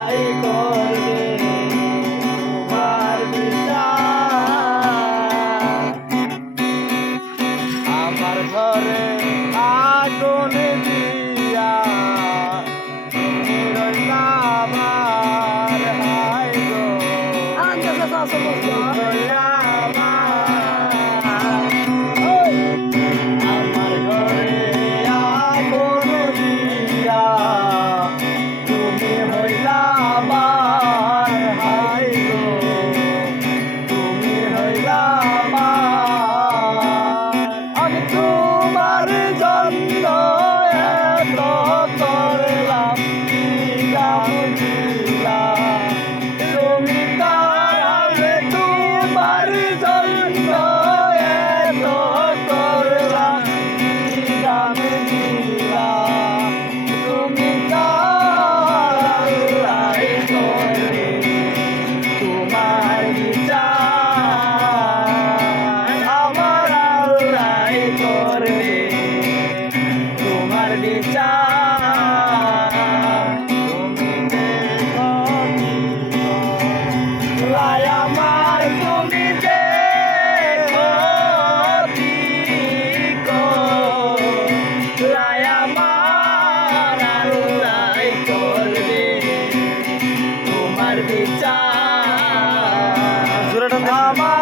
তাই করবে তোমার বিচার। আমার ঘরে আগুন দিয়া তুমি রইলা আমার, হায় গো তুমি রইলা আমার। আমার ঘরে আগুন দিয়া তুমি হইলা আমার, হায় গো তুমি হইলা আমার। আমি তোমার জন্য এত করলাম কি দাম দিলাম, তুমি তার আমি তোমার জন্য এত করলাম কি দাম দিলাম, তুমি তার আল্লাহ করবে তোমার বিচার। আমার আল্লাহ করবে তোমার বিচার। তুমি দেখো লাই আমার, তুমি দেখো লাই আমার আল্লাহ করবে তোমার বিচার। আমার